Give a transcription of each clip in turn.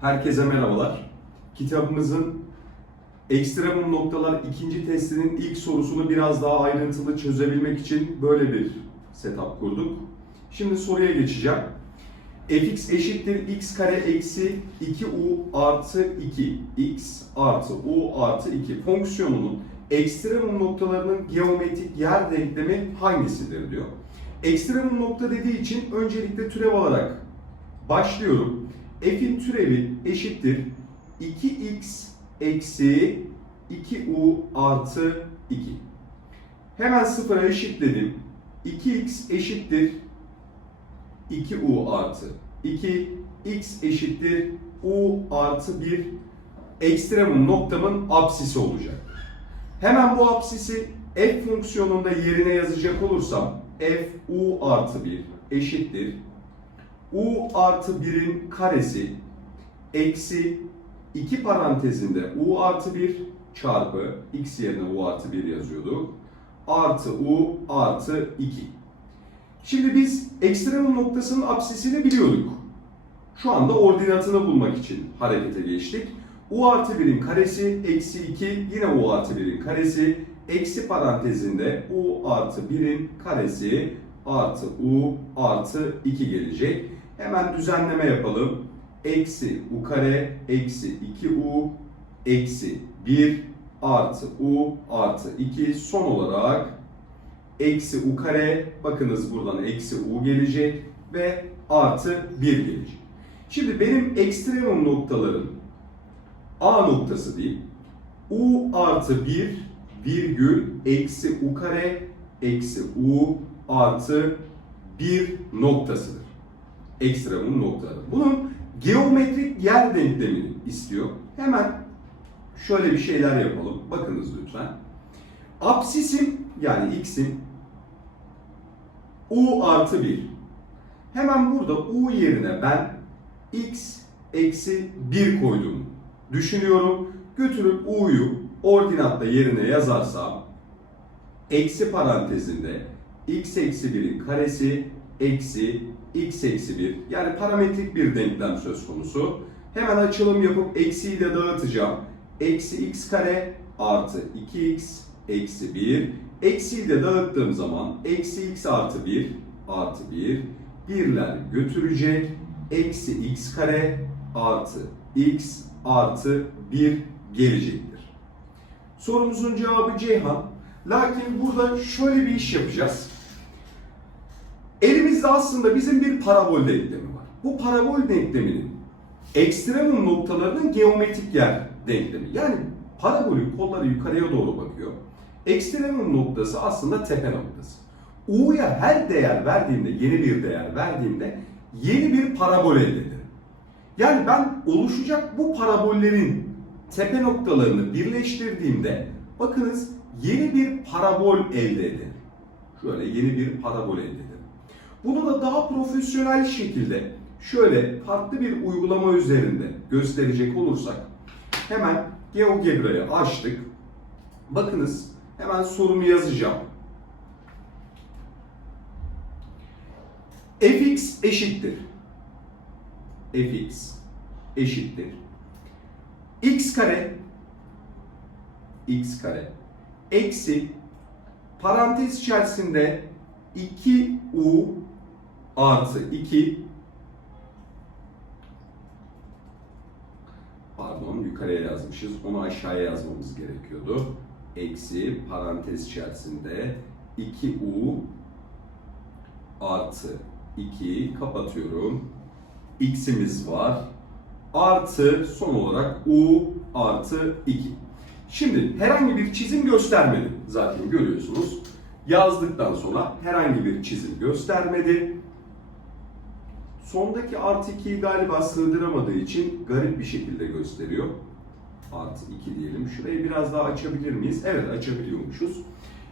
Herkese merhabalar. Kitabımızın ekstremum noktalar ikinci testinin ilk sorusunu biraz daha ayrıntılı çözebilmek için böyle bir setup kurduk. Şimdi soruya geçeceğim. fx eşittir x kare eksi 2u artı 2 x artı u artı 2 fonksiyonunun ekstremum noktalarının geometrik yer denklemi hangisidir diyor. Ekstremum nokta dediği için öncelikle türev alarak başlıyorum. F'in türevi eşittir 2x eksi 2u artı 2. Hemen sıfıra eşitledim. 2x eşittir 2u artı 2. x eşittir u artı 1 ekstremum noktamın apsisi olacak. Hemen bu apsisi f fonksiyonunda yerine yazacak olursam f u artı 1 eşittir u artı 1'in karesi eksi 2 parantezinde u artı 1 çarpı x yerine u artı 1 yazıyorduk. Artı u artı 2. Şimdi biz ekstremum noktasının apsisini biliyorduk. Şu anda ordinatını bulmak için harekete geçtik. u artı 1'in karesi eksi 2 yine u artı 1'in karesi eksi parantezinde u artı 1'in karesi artı u artı 2 gelecek. Hemen düzenleme yapalım. Eksi u kare eksi 2u eksi 1 artı u artı 2 son olarak eksi u kare bakınız buradan eksi u gelecek ve artı 1 gelecek. Şimdi benim ekstremum noktalarım A noktası değil. U artı 1 virgül eksi u kare eksi u artı 1 noktasıdır. Ekstremum noktaları. Bunun geometrik yer denklemini istiyor. Hemen şöyle bir şeyler yapalım. Bakınız lütfen. Apsisim yani x'im u artı 1. Hemen burada u yerine ben x eksi 1 koydum. Düşünüyorum. Götürüp u'yu ordinatta yerine yazarsam eksi parantezinde x eksi 1'in karesi eksi x eksi 1 yani parametrik bir denklem söz konusu. Hemen açılım yapıp eksiyi de dağıtacağım. Eksi x kare artı 2x eksi 1. Eksiyi de dağıttığım zaman eksi x artı 1 artı 1. Birler götürecek. Eksi x kare artı x artı 1 gelecektir. Sorumuzun cevabı Ceyhan. Lakin burada şöyle bir iş yapacağız. Elimizde aslında bizim bir parabol denklemi var. Bu parabol denkleminin ekstremum noktalarının geometrik yer denklemi. Yani parabolün kolları yukarıya doğru bakıyor. Ekstremum noktası aslında tepe noktası. U'ya her değer verdiğimde, yeni bir değer verdiğimde yeni bir parabol elde ederim. Yani ben oluşacak bu parabollerin tepe noktalarını birleştirdiğimde bakınız yeni bir parabol elde ederim. Şöyle yeni bir parabol elde ederim. Bunu da daha profesyonel şekilde şöyle farklı bir uygulama üzerinde gösterecek olursak hemen GeoGebra'yı açtık. Bakınız hemen sorumu yazacağım. fx eşittir. fx eşittir. x kare x kare eksi parantez içerisinde 2u artı 2 pardon yukarıya yazmışız. Onu aşağıya yazmamız gerekiyordu. Eksi parantez içerisinde 2u artı 2 kapatıyorum. X'imiz var. Artı son olarak u artı 2. Şimdi herhangi bir çizim göstermedi. Zaten görüyorsunuz. Yazdıktan sonra herhangi bir çizim göstermedi. Sondaki artı 2'yi galiba sığdıramadığı için garip bir şekilde gösteriyor. Artı 2 diyelim. Şurayı biraz daha açabilir miyiz? Evet açabiliyormuşuz.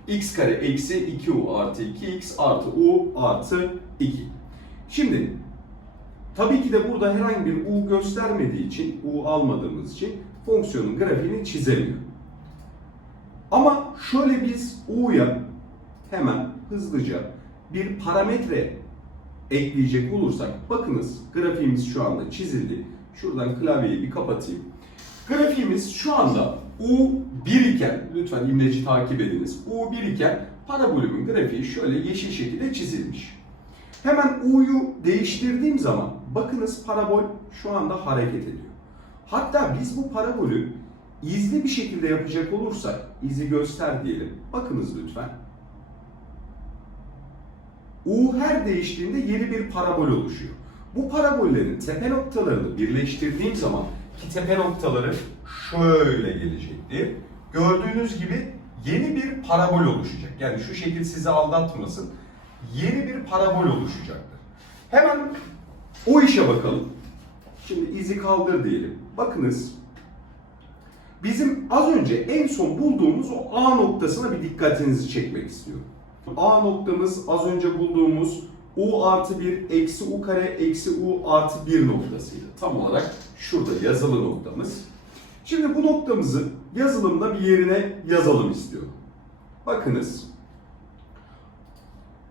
x kare eksi 2u artı 2x artı u artı 2. Şimdi tabii ki de burada herhangi bir u göstermediği için, u almadığımız için fonksiyonun grafiğini çizemiyor. Ama şöyle biz u'ya hemen hızlıca bir parametre ekleyecek olursak bakınız grafiğimiz şu anda çizildi. Şuradan klavyeyi bir kapatayım. Grafiğimiz şu anda U1 iken, lütfen imleci takip ediniz. U1 iken parabolümün grafiği şöyle yeşil şekilde çizilmiş. Hemen U'yu değiştirdiğim zaman bakınız parabol şu anda hareket ediyor. Hatta biz bu parabolü izli bir şekilde yapacak olursak, izi göster diyelim. Bakınız lütfen. U her değiştiğinde yeni bir parabol oluşuyor. Bu parabollerin tepe noktalarını birleştirdiğim zaman ki tepe noktaları şöyle gelecektir. Gördüğünüz gibi yeni bir parabol oluşacak. Yani şu şekil sizi aldatmasın. Yeni bir parabol oluşacaktır. Hemen o işe bakalım. Şimdi izi kaldır diyelim. Bakınız. Bizim az önce en son bulduğumuz o A noktasına bir dikkatinizi çekmek istiyorum. A noktamız az önce bulduğumuz U artı 1 eksi U kare eksi U artı 1 noktasıydı. Tam olarak şurada yazılı noktamız. Şimdi bu noktamızı yazılımda bir yerine yazalım istiyorum. Bakınız.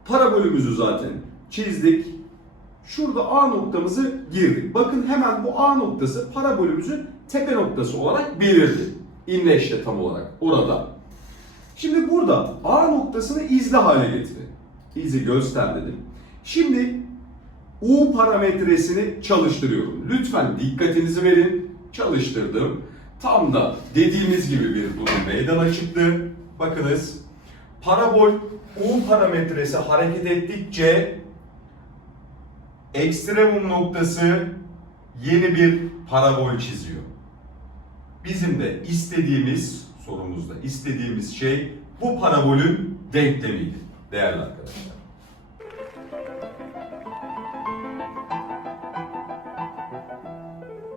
Parabolümüzü zaten çizdik. Şurada A noktamızı girdik. Bakın hemen bu A noktası parabolümüzün tepe noktası olarak belirdi. İnleşte tam olarak orada. Burada A noktasını izle hale getirin. İzi göster dedim. Şimdi U parametresini çalıştırıyorum. Lütfen dikkatinizi verin. Çalıştırdım. Tam da dediğimiz gibi bir durum meydana çıktı. Bakınız. Parabol U parametresi hareket ettikçe ekstremum noktası yeni bir parabol çiziyor. Bizim de istediğimiz sorumuzda istediğimiz şey bu parabolün denklemiydi değerli arkadaşlar.